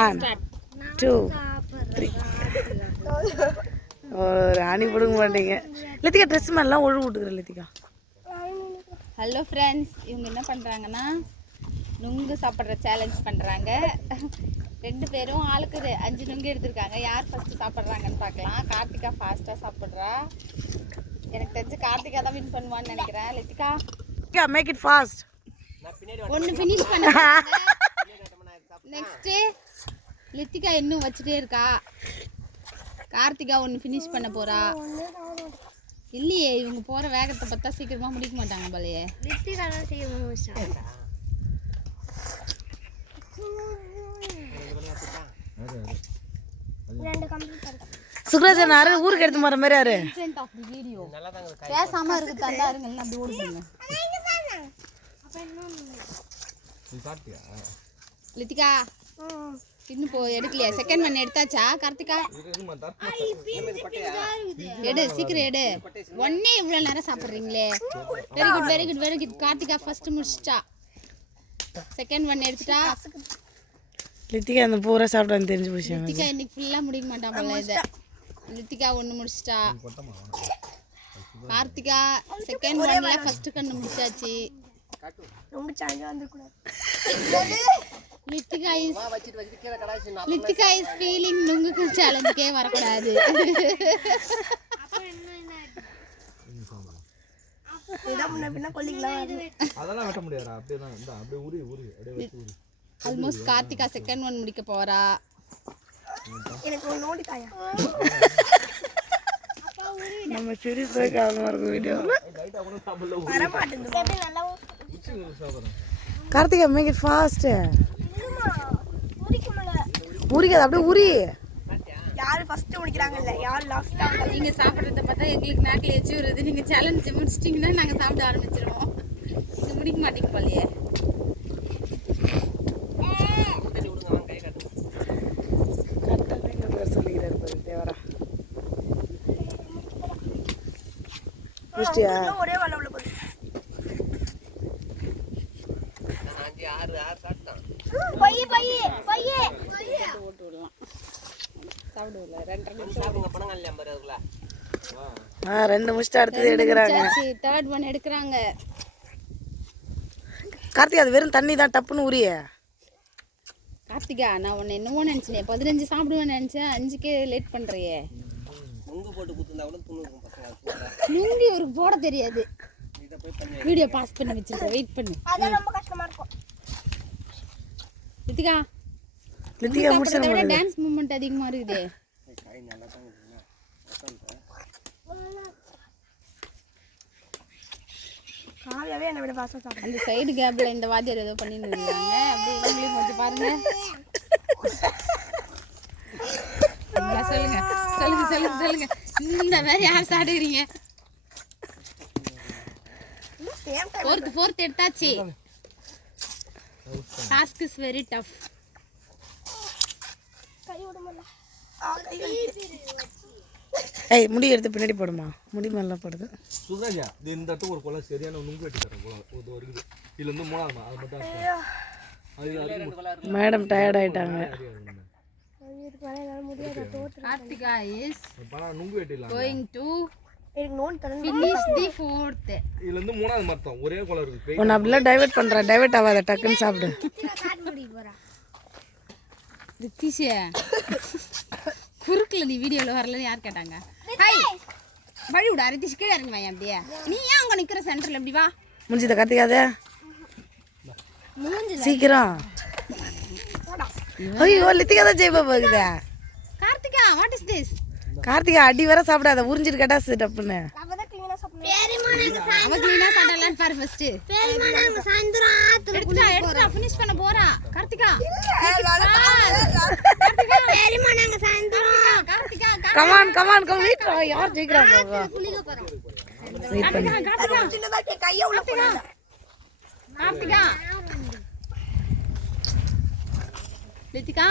One two three ஒரு அணி பிடுங்க மாட்டீங்க. லத்திகா ட்ரெஸ் மாதிரிலாம் ஒழுங்கு விட்டுக்கிறேன் லத்திகா. ஹலோ ஃப்ரெண்ட்ஸ் இவங்க என்ன பண்ணுறாங்கன்னா நுங்கு சாப்பிட்ற சேலஞ்ச் பண்ணுறாங்க ரெண்டு பேரும் ஆளுக்கு அஞ்சு நுங்கு எடுத்திருக்காங்க. யார் ஃபஸ்ட்டு சாப்பிட்றாங்கன்னு பார்க்கலாம் கார்த்திகா ஃபாஸ்ட்டாக சாப்பிட்றா. எனக்கு தெரிஞ்சு கார்த்திகா தான் வின் பண்ணுவான்னு நினைக்கிறேன். லித்திகா? மேக் இட் ஃபாஸ்ட் ஒன்று ஃபினிஷ் பண்ண நெக்ஸ்ட்டு லித்திகா இன்னும் வச்சுட்டே இருக்கா. கார்த்திகா ஒன்று ஃபினிஷ் பண்ண போறா. இல்லையே இவங்க போகிற வேகத்தை பார்த்தா சீக்கிரமாக முடிக்க மாட்டாங்க போலயே. சுக்ராஜன் யாரு ஊருக்கு எடுத்து போகிற மாதிரி யாரு? Content of the video. பேசாம இருக்கு தந்தா இருங்க அப்படி ஓடுங்க லித்திகா இன்னும் போ எடுக்கலையா? செகண்ட் ஒன் எடுத்தாச்சா? கார்த்திகா? எடு சீக்கிரம் எடு. ஒன்னே இவ்வளோ நேரம் சாப்பிட்றீங்களே. Very good very good very good Karthika first முடிச்சிட்டா. Second one எடுத்துட்டா. லித்திகா அந்த பூரா சாப்பிட்டான்னு தெரிஞ்சு போச்சு லித்திகா இன்னைக்கு ஃபுல்லாக முடிக்க மாட்டான் போல இதை. லித்திகா ஒன்று முடிச்சிட்டா. கார்த்திகா செகண்ட் ஒன்ல ஃபர்ஸ்ட் கண்ணு முடிச்சாச்சு. Lithika is Lithika is feeling நுங்குக்கு சேலஞ்சுக்கே வரக்கூடாது. அதெல்லாம் வெட்ட முடியாதா அப்படியே தான் இந்த அப்படியே உரி உரி அப்படியே வச்சு உரி ஆல்மோஸ்ட் கார்த்திகா செகண்ட் ஒன் முடிக்க போறா. நம்ம சீரியஸாக இருக்கும் வீடியோவில் கார்த்திகா மேக் இட் ஃபாஸ்ட் உரிக்காது அப்படியே உரி. நீங்க சாப்பிட்றத பார்த்தா எங்களுக்கு நாக்கில் எச்சு வருது. நீங்க சேலஞ்ச் முடிச்சிட்டிங்கன்னா நாங்க சாப்பிட ஆரம்பிச்சிருவோம். நீங்க முடிக்க மாட்டீங்க போலயே. கரெக்டாக சொல்லிக்கிறாரு பாரு தேவரா முடிச்சிட்டியா ஓட்டு விடலாம் சாப்பிட விடல ரெண்டரை நிமிஷம் ஆ ரெண்டு முடிச்சுட்டு அடுத்தது எடுக்கிறாங்க. தேர்ட் ஒன் எடுக்கிறாங்க. கார்த்திகா அது வெறும் தண்ணி தான் டப்புன்னு உரிய. கார்த்திகா நான் உன்னை என்னமோ நினச்சினேன் பதினஞ்சு சாப்பிடுவேன்னு நினச்சேன் அஞ்சுக்கே லேட் பண்ணுறியே நுங்கு இவருக்கு போட தெரியாது. வீடியோ பாஸ் பண்ணி வச்சிருக்கேன் வெயிட் பண்ணு. ரித்திகா லித்திகா முடிச்சு சாப்பிட்றத விட டான்ஸ் மூமெண்ட் அதிகமாக இருக்குதே. அந்த சைடு கேப்ல இந்த வாத்தியார் ஏதோ பண்ணிட்டு இருந்தாங்க. அப்படியே இவங்களையும் கொஞ்சம் பாருங்க. சொல்லுங்க. சொல்லுங்க சொல்லுங்க சொல்லுங்க. இந்த மாதிரி யார் சாப்பிடுறீங்க ஃபோர்த் ஃபோர்த் எடுத்தாச்சு. டாஸ்க் இஸ் வெரி டஃப் ஏய் முடி எடுத்து பின்னாடி போடுமா. முடி மேலே போடுது. சுகாஜா இது இந்த இடத்துக்கு ஒரு குளம் சரியான நுங்கு வெட்டி குளம் இது இருக்குது இதுல இருந்து மூணாவது அது மட்டும் மேடம் டயர்ட் ஆயிட்டாங்க. கார்த்திகா இஸ் பணம் நுங்கு வெட்டிடலாம் going to finish the fourth இதுல இருந்து மூணாவது ஒரே இருக்கு. உன்னை அப்படிலாம் டைவர்ட் பண்ணுறேன் டைவர்ட் ஆகாத டக்குன்னு சாப்பிடு. ரித்திஷ். குறுக்கில் நீ வீடியோவில் வரலன்னு யார் கேட்டாங்க? ஹாய் வழி விடா. ரித்திஷ் கீழே இறங்கி வாங்க அப்படியே? நீ ஏன் அங்கே நிற்கிற சென்டரில் எப்படி வா? முடிஞ்சத கார்த்திகாத சீக்கிரம். ஐயோ லித்திகா தான் ஜெயிப்பா போகுதா. Karthika what is this Karthika அடி வர சாப்பிடாத உறிஞ்சிட்டு கட்டாசு டப்புன்னு. அவ கிளீனா சாப்பிடலான்னு பாரு ஃபர்ஸ்ட் எடுத்துடா எடுத்துடா ஃபினிஷ் பண்ண போறா. Karthika. Karthika. Come on come on come யார் ஜெயிக்கிறா போக வெயிட் பண்ணு. கார்த்திகா. கார்த்திகா. லித்திகா.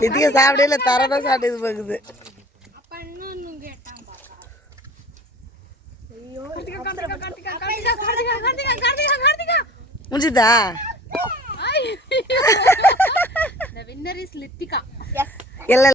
லித்திகா சாப்பிடல தரதான் சாப்பிட்டு போகுது. கார்த்திகா கார்த்திகா முடிஞ்சுதா வின்னர் இஸ் லித்திகா இல்ல